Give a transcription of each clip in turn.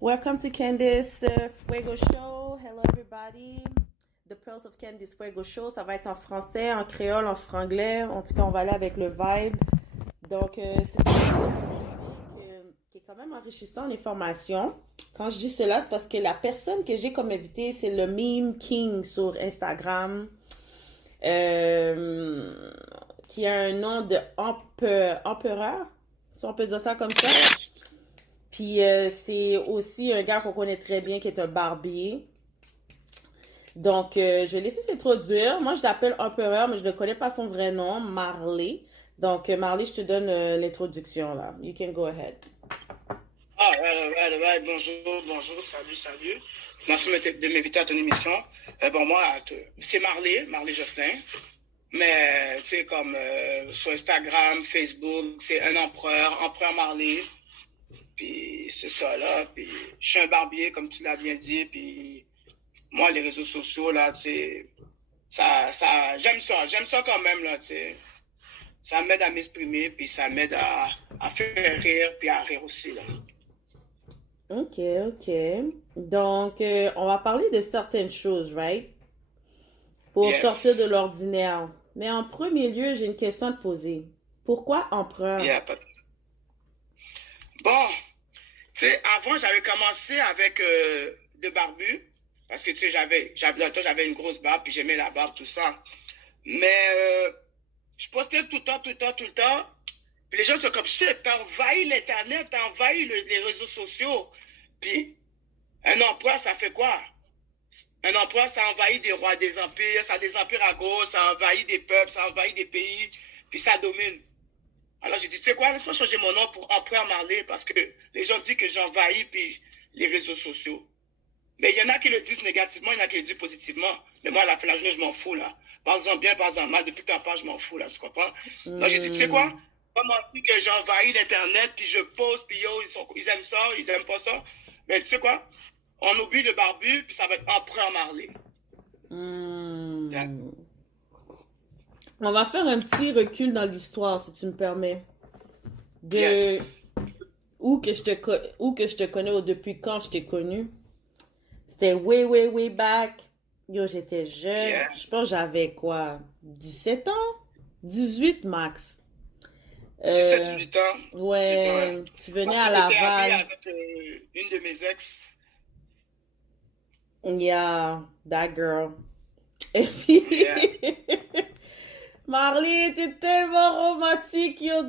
Welcome to Candice Fuego Show. Hello everybody. The Pearls of Candice Fuego Show. Ça va être en français, en créole, en franglais. En tout cas, on va aller avec le vibe. Donc, c'est un sujet qui est quand même enrichissant en informations. Quand je dis cela, c'est parce que la personne que j'ai comme invitée, c'est le Meme King sur Instagram. euh, qui a un nom de empereur, si on peut dire ça comme ça. Puis c'est aussi un gars qu'on connaît très bien qui est un barbier. Donc, je vais laisser s'introduire. Moi, je l'appelle Empereur, mais je ne connais pas son vrai nom, Marley. Donc, Marley, je te donne l'introduction là. You can go ahead. Ouais, bonjour, bonjour, salut. Merci de m'inviter à ton émission. Bon, moi, c'est Marley Jocelyn. Mais, tu sais, comme sur Instagram, Facebook, c'est un empereur Marley. Puis, c'est ça, là. Puis, je suis un barbier, comme tu l'as bien dit. Puis, moi, les réseaux sociaux, là, tu sais, j'aime ça quand même, là, tu sais. Ça m'aide à m'exprimer, puis ça m'aide à faire rire, puis à rire aussi, là. Ok, ok. Donc, on va parler de certaines choses, right? Pour sortir de Yes. l'ordinaire. Mais en premier lieu, j'ai une question à te poser. Pourquoi empereur? Yeah, bon, tu sais, avant, j'avais commencé avec de barbu, parce que, tu sais, j'avais une grosse barbe, puis j'aimais la barbe, tout ça. Mais je postais tout le temps. Puis les gens sont comme, shit, t'as envahi l'Internet, t'as envahi les réseaux sociaux. Puis un emploi, ça fait quoi? Un emploi, ça envahit des rois, des empires, ça a des empires à gauche, ça envahit des peuples, ça envahit des pays, puis ça domine. Alors j'ai dit, tu sais quoi, laisse-moi changer mon nom pour Empereur Marley, parce que les gens disent que j'envahis puis les réseaux sociaux. Mais il y en a qui le disent négativement, il y en a qui le disent positivement. Mais moi, à la fin de la journée, je m'en fous, là. Parle-en bien, parle-en mal, depuis que t'en parles, je m'en fous, là, tu comprends? Donc j'ai dit, tu sais quoi, Hmm. comment dire que j'envahis l'Internet, puis je pose, puis yo, ils aiment ça, ils aiment pas ça. Mais tu sais quoi, on oublie le barbu, puis ça va être Empereur Marley. Hmm. On va faire un petit recul dans l'histoire, si tu me permets. De Yes. où que je te connais ou depuis quand je t'ai connu. C'était way back. Yo, j'étais jeune. Yeah. Je pense que j'avais quoi? 17 ans? 18 max. Dix-sept Euh, 18 ans. 18 ans, ouais. ouais, tu venais Parce à que tu étais ami Laval. avec une de mes ex. Yeah, that girl. Et puis, Yeah. Marley était tellement romantique, yo,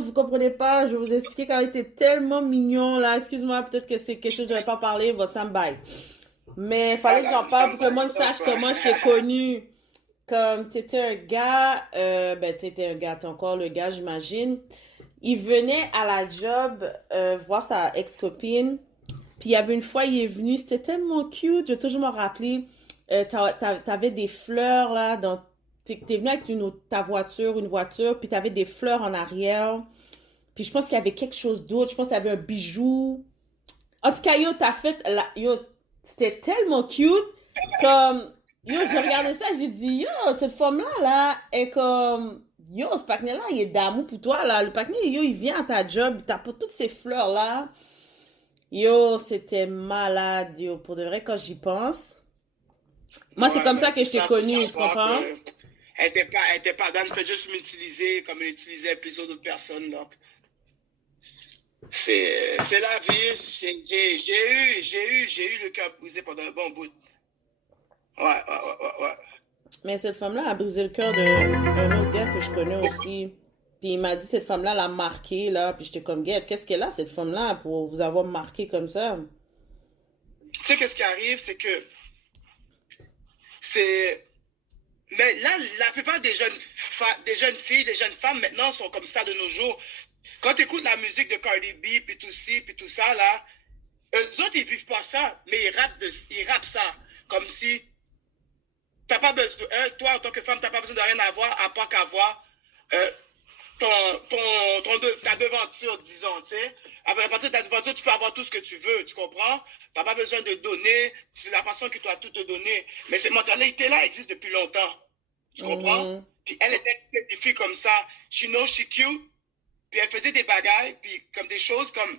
vous comprenez pas, je vais vous expliquer quand il était tellement mignon, là, excuse-moi, peut-être que c'est quelque chose que je n'avais pas parlé, votre sambaï. Mais il Ah fallait que là, j'en nous parle sommes pour que le pas, monde lâche sache pas. comment je t'ai connu. Comme t'étais un gars, ben t'étais un gars, t'es encore le gars, j'imagine. Il venait à la job voir sa ex-copine. Puis il y avait une fois, il est venu, c'était tellement cute, je vais toujours me rappeler. T'avais des fleurs là, t'es venu avec ta voiture, une voiture, puis t'avais des fleurs en arrière. Puis je pense qu'il y avait quelque chose d'autre, je pense qu'il y avait un bijou. En tout cas, yo, yo, c'était tellement cute, comme, yo, j'ai regardé ça, j'ai dit, yo, cette femme-là, là, est comme, yo, ce partenaire-là, il est d'amour pour toi, là. Le partenaire, yo, il vient à ta job, t'as pas toutes ces fleurs-là. Yo, c'était malade, yo. Pour de vrai, quand j'y pense. Moi, c'est Ouais, comme mais ça que tout je t'ai ça pour connu, tu savoir comprends? que elle était pas dans, elle fait juste m'utiliser comme elle utilisait plusieurs autres personnes. Donc, c'est la vie. J'ai eu le cœur brisé pendant un bon bout. Ouais. Mais cette femme-là a brisé le cœur d'un autre gars que je connais aussi. Puis il m'a dit, cette femme-là l'a marqué, là. Puis j'étais comme, Guette, qu'est-ce qu'elle a, cette femme-là, pour vous avoir marqué comme ça? Tu sais, qu'est-ce qui arrive, c'est que c'est. Mais là, la plupart des jeunes filles, des jeunes femmes maintenant sont comme ça de nos jours. Quand tu écoutes la musique de Cardi B, puis tout ci, puis tout ça, là, eux autres, ils vivent pas ça, mais ils rappent ça. Comme si t'as pas besoin, toi, en tant que femme, t'as pas besoin de rien avoir, à part qu'avoir euh, ta devanture, disons, tu sais. À partir de ta devanture, tu peux avoir tout ce que tu veux, tu comprends? T'as pas besoin de donner, c'est la façon que tu as tout te donner. Mais cette mentalité-là existe depuis longtemps, tu comprends? Mhm. Puis elle était une fille comme ça, she knows she cute, puis elle faisait des bagailles, puis comme des choses comme,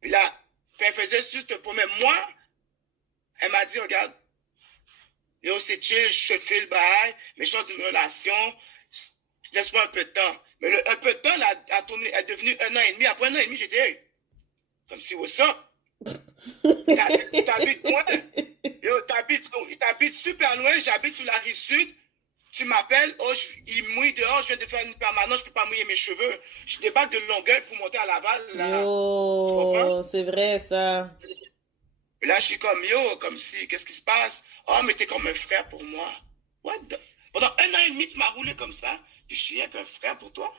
puis là, Puis elle faisait juste pour moi, elle m'a dit, regarde, yo, c'est chill, je te fais le bail, mais je suis d'une relation, laisse-moi un peu de temps. Mais un peu de temps, là, est devenu 1 an et demi. Après 1 an et demi, j'ai dit, hey, comme si, what's up? T'habites loin. Yo, t'habites super loin, j'habite sur la rive sud. Tu m'appelles, oh, il mouille dehors, je viens de faire une permanence, je peux pas mouiller mes cheveux. Je débarque de Longueuil pour monter à Laval, là. Tu comprends? Yo, c'est vrai ça. Et là, je suis comme, yo, comme si, qu'est-ce qui se passe? Oh, mais t'es comme un frère pour moi. What the... Pendant 1 an et demi, tu m'as roulé comme ça, puis je suis rien qu'un frère pour toi?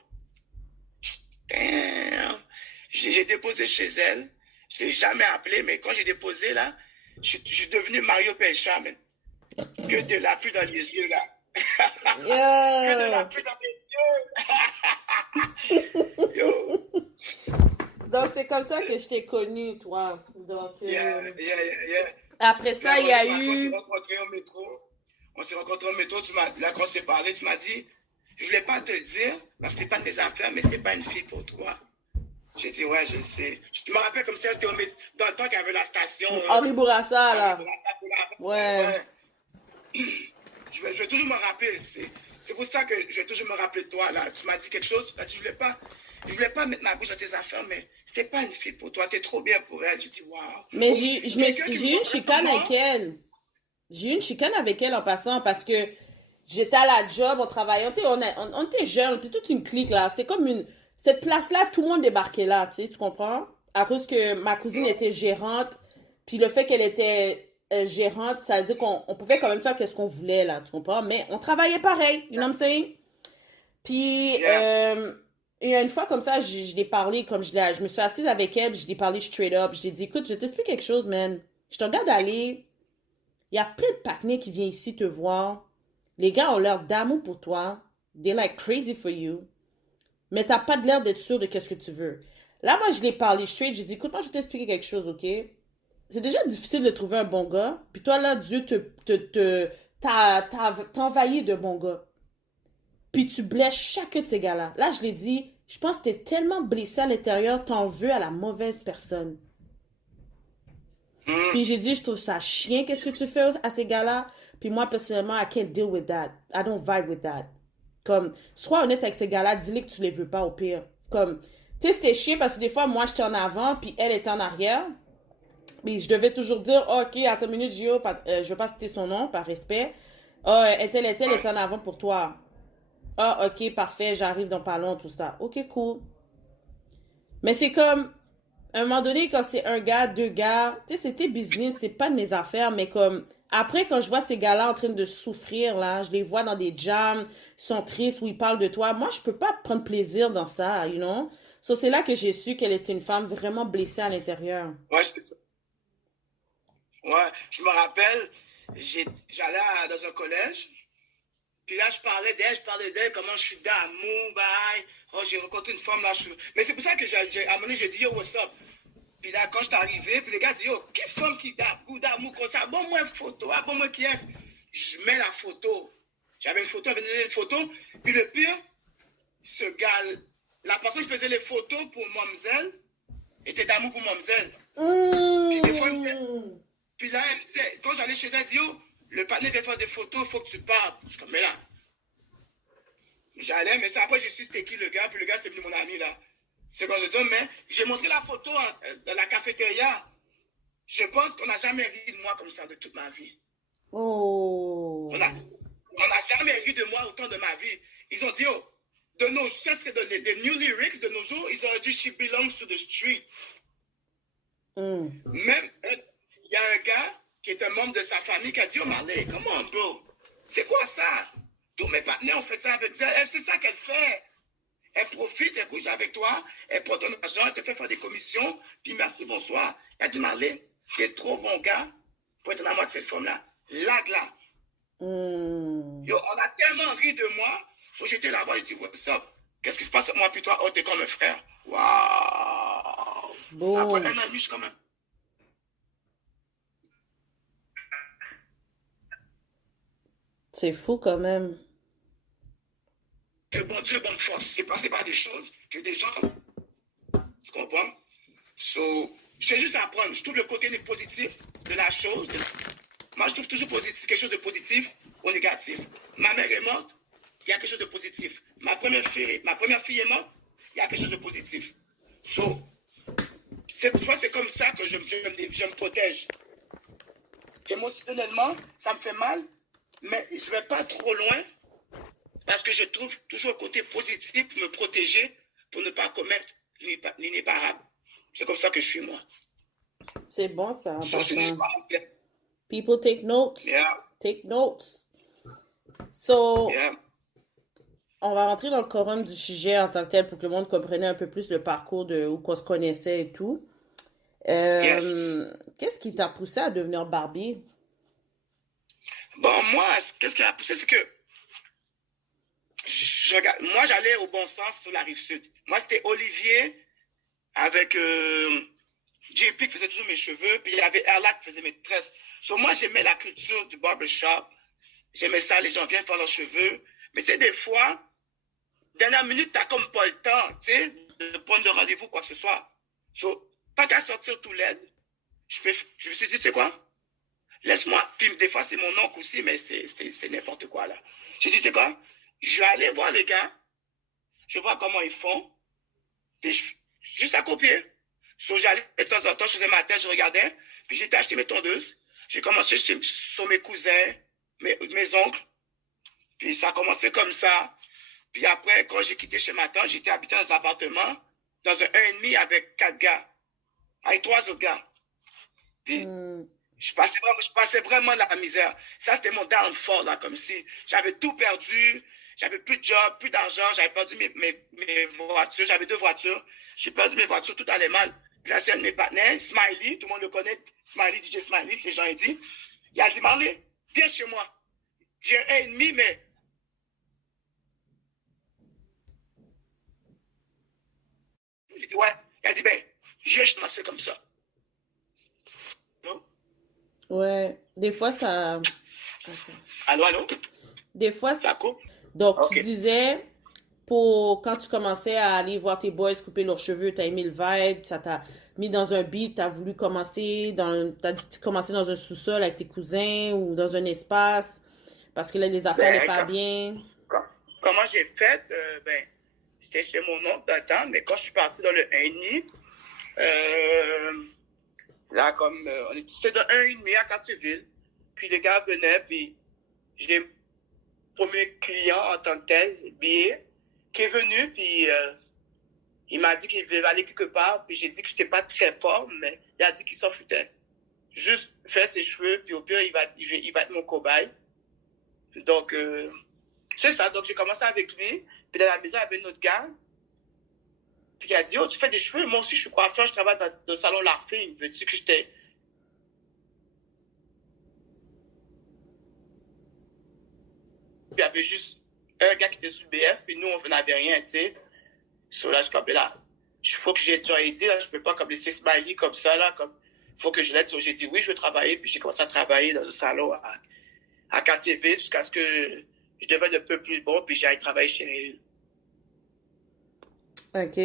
Damn. J'ai déposé chez elle. Je l'ai jamais appelé, mais quand j'ai déposé, là, je suis devenu Mario Pelcha, man. Que de la pluie dans les yeux, là. Que de la pluie dans les yeux. Yo. Donc, c'est comme ça que je t'ai connu, toi. Donc, Yeah. après ça, Là, il y a on eu... s'est rencontrés au métro. On s'est rencontrés au métro. Là, quand on s'est parlé, tu m'as dit, je voulais pas te le dire, parce que c'était pas de mes affaires, mais c'était pas une fille pour toi. J'ai dit, ouais, je sais. Je me rappelle comme ça, c'était dans le temps qu'il y avait la station. Henri Bourassa, là. Henri Bourassa, Ouais. Je vais toujours me rappeler. C'est pour ça que je vais toujours me rappeler de toi, là. Tu m'as dit quelque chose. Là, je voulais pas mettre ma bouche dans tes affaires, mais c'était pas une fille pour toi. T'es trop bien pour elle. J'ai dit, waouh. Mais j'ai eu une chicane avec elle. J'ai eu une chicane avec elle en passant parce que j'étais à la job, on travaillait, on était jeunes, on était toute une clique là. C'était comme cette place-là, tout le monde débarquait là, tu comprends? À cause que ma cousine était gérante, puis le fait qu'elle était gérante, ça veut dire qu'on pouvait quand même faire ce qu'on voulait là, tu comprends? Mais on travaillait pareil, you know what I'm saying? Puis, et une fois comme ça, je l'ai parlé, comme je me suis assise avec elle, puis je l'ai parlé straight up, je lui ai dit, écoute, je t'explique quelque chose, man. Je te regarde aller, il y a plein de partenaires qui viennent ici te voir. Les gars ont l'air d'amour pour toi. They're like crazy for you. Mais t'as pas de l'air d'être sûr de qu'est-ce que tu veux. Là, moi, je l'ai parlé straight. J'ai dit, écoute, moi, je vais t'expliquer quelque chose, ok? C'est déjà difficile de trouver un bon gars. Puis toi, là, Dieu t'as envahi de bons gars. Puis tu blesses chacun de ces gars-là. Là, je l'ai dit, je pense que t'es tellement blessé à l'intérieur, t'en veux à la mauvaise personne. Puis j'ai dit, je trouve ça chien, qu'est-ce que tu fais à ces gars-là? Puis moi, personnellement, I can't deal with that. I don't vibe with that. Comme, sois honnête avec ces gars-là, dis-les que tu les veux pas au pire. Comme, tu sais, c'était chiant parce que des fois, moi, j'étais en avant, puis elle était en arrière. Puis je devais toujours dire, oh, ok, attends une minute, Gio, je veux pas citer son nom, par respect. Oh, elle est en avant pour toi. Ah, ok, parfait, j'arrive dans pas long, tout ça. Ok, cool. Mais c'est comme, à un moment donné, quand c'est un gars, deux gars, tu sais, c'était business, c'est pas de mes affaires, mais comme, après, quand je vois ces gars-là en train de souffrir, là, je les vois dans des jams, ils sont tristes, où ils parlent de toi, moi, je peux pas prendre plaisir dans ça, you know? So, c'est là que j'ai su qu'elle était une femme vraiment blessée à l'intérieur. Ouais, je me rappelle, j'allais dans un collège, puis là, je parlais d'elle, comment je suis d'amour, bye. Oh, j'ai rencontré une femme là, mais c'est pour ça que à un moment donné, j'ai dit, yo, what's up? Puis là, quand je suis arrivé, puis les gars disent, yo, quelle femme qui a goût d'amour comme ça? Bon, moi, une photo, bon, moi, qui est-ce? Je mets la photo. J'avais une photo, elle venait une photo. Puis le pire, ce gars, la personne qui faisait les photos pour Mamzelle, était d'amour pour Mamzelle. Puis des fois, puis là, elle me disait, quand j'allais chez elle, elle dit, yo, le partenaire vient faire des photos, il faut que tu parles. Je suis comme, mais là. J'allais, mais c'est après, je suis c'était qui le gars, puis le gars, c'est venu mon ami là. C'est quand je dis, mais j'ai montré la photo dans la cafétéria. Je pense qu'on n'a jamais ri de moi comme ça de toute ma vie. Oh. On n'a jamais ri de moi autant de ma vie. Ils ont dit, oh, de nos jours, des new lyrics de nos jours, ils ont dit, she belongs to the street. Même, il y a un gars qui est un membre de sa famille qui a dit, oh Marley, comment bro? C'est quoi ça? Tous mes partenaires ont fait ça avec elle. C'est ça qu'elle fait. Elle profite, elle couche avec toi, elle prend ton argent, elle te fait faire des commissions, puis merci, bonsoir. Elle dit, Marley, t'es trop bon gars pour être en amour de cette femme-là. Lag là. Yo, on a tellement ri de moi, j'étais là-bas, j'ai dit, what's up? Qu'est-ce qui se passe avec moi, puis toi? Oh, t'es comme un frère. Waouh! Bon. Après un an et demi, je suis comme un... C'est fou quand même. Que bon Dieu, bonne force. C'est passé par des choses que des gens, tu comprends? So, Je sais juste apprendre. Je trouve le côté positif de la chose. Moi, je trouve toujours positif, quelque chose de positif ou négatif. Ma mère est morte, il y a quelque chose de positif. Ma première fille est morte, il y a quelque chose de positif. So, tu vois, c'est comme ça que je me protège. Émotionnellement, ça me fait mal, mais je ne vais pas trop loin parce que je trouve toujours le côté positif pour me protéger, pour ne pas commettre l'inéparable. C'est comme ça que je suis, moi. C'est bon, ça, en So, passant. People take notes. Yeah, Take notes. So, yeah. on va rentrer dans le coron du sujet en tant que tel pour que le monde comprenne un peu plus le parcours de où qu'on se connaissait et tout. Yes. Qu'est-ce qui t'a poussé à devenir Barbie? Bon, moi, qu'est-ce qui a poussé, c'est que moi, j'allais au bon sens sur la rive sud. Moi, c'était Olivier avec JP qui faisait toujours mes cheveux, puis il y avait Erla qui faisait mes tresses. So, moi, j'aimais la culture du barbershop. J'aimais ça, les gens viennent faire leurs cheveux. Mais tu sais, des fois, dernière minute, t'as comme pas le temps, tu sais, de prendre de rendez-vous, quoi que ce soit. So, pas qu'à sortir tout l'aide, je me suis dit, tu sais quoi? Laisse-moi. Puis des fois, c'est mon oncle aussi, mais c'est n'importe quoi, là. J'ai dit, tu sais quoi? Je vais aller voir les gars. Je vois comment ils font. Puis juste à copier. So, j'allais de temps en temps, je faisais ma tête, je regardais. Puis j'étais acheté mes tondeuses. J'ai commencé sur mes cousins, mes oncles. Puis ça a commencé comme ça. Puis après, quand j'ai quitté chez ma tante, j'étais habité dans un appartement, dans un 1,5 avec 4 gars. Avec 3 autres gars. Puis je passais vraiment la misère. Ça, c'était mon downfall, là, comme si j'avais tout perdu. J'avais plus de job, plus d'argent. J'avais perdu mes voitures. J'avais 2 voitures. J'ai perdu mes voitures. Tout allait mal. Puis là, c'est un de mes partenaires, Smiley. Tout le monde le connaît. Smiley, DJ Smiley, les gens ont dit. Il a dit, Marley, viens chez moi. J'ai un 1,5, mais... J'ai dit, ouais. Il a dit, ben, je vais lancer comme ça. Non? Ouais, des fois ça. Attends. Allô, allô? Des fois, Ça coupe? donc tu OK. disais, pour quand tu commençais à aller voir tes boys couper leurs cheveux, t'as aimé le vibe, ça t'a mis dans un beat, t'as voulu commencer t'as dit commencer dans un sous-sol avec tes cousins ou dans un espace, parce que là, les affaires Ben, n'allaient pas bien. comment j'ai fait? Ben, j'étais chez mon oncle dans le temps, mais quand je suis parti dans le 1,5, là, comme, c'était dans 1,5 à Cartierville, puis les gars venaient, puis j'ai le premier client en tant que tel, billet, qui est venu, puis il m'a dit qu'il devait aller quelque part, puis j'ai dit que j'étais pas très fort, mais il a dit qu'il s'en foutait. Juste faire ses cheveux, puis au pire, il va être mon cobaye. Donc, c'est ça. Donc, j'ai commencé avec lui, puis dans la maison, il y avait un autre gars, puis il a dit, oh, tu fais des cheveux? Moi aussi, je suis coiffeur, je travaille dans le salon L'Arfine. Veux-tu que j'étais... Puis il y avait juste un gars qui était sur le BS, puis nous, on n'avait rien, tu sais. So là, je suis comme, là, il faut que j'ai dit, là, je peux pas comme laisser Smiley comme ça, là, comme, faut que je l'aide. So, j'ai dit, oui, je veux travailler, puis j'ai commencé à travailler dans un salon à Cartierville jusqu'à ce que je devienne un peu plus bon, puis j'aille travailler chez Réul. OK.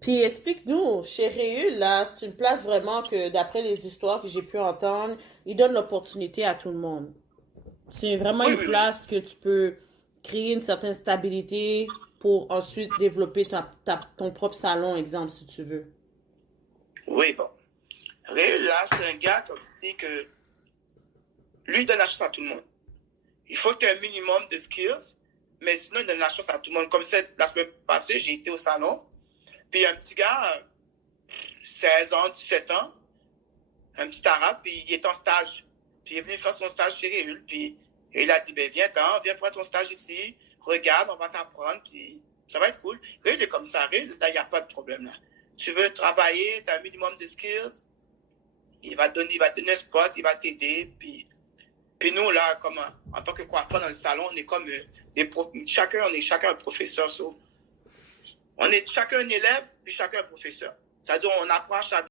Puis explique-nous, chez Réul, là, c'est une place vraiment que, d'après les histoires que j'ai pu entendre, il donne l'opportunité à tout le monde. C'est vraiment Oui, une oui, oui. place que tu peux créer une certaine stabilité pour ensuite développer ton propre salon, exemple, si tu veux. Oui, bon. Réul, là, c'est un gars comme si que lui, il donne la chance à tout le monde. Il faut que tu aies un minimum de skills, mais sinon, il donne la chance à tout le monde. Comme la semaine passée, j'ai été au salon, puis il y a un petit gars, 16 ans, 17 ans, un petit arabe, puis il est en stage. Puis il est venu faire son stage chez Réul, puis il a dit, ben viens prendre ton stage ici, regarde, on va t'apprendre, puis ça va être cool. Réul est comme ça, Réul, là, il n'y a pas de problème, là. Tu veux travailler, tu as un minimum de skills, il va te donner un spot, il va t'aider, puis nous, là, comme en tant que coiffeur dans le salon, on est comme chacun un professeur. So. On est chacun un élève, puis chacun un professeur. C'est-à-dire, on apprend chaque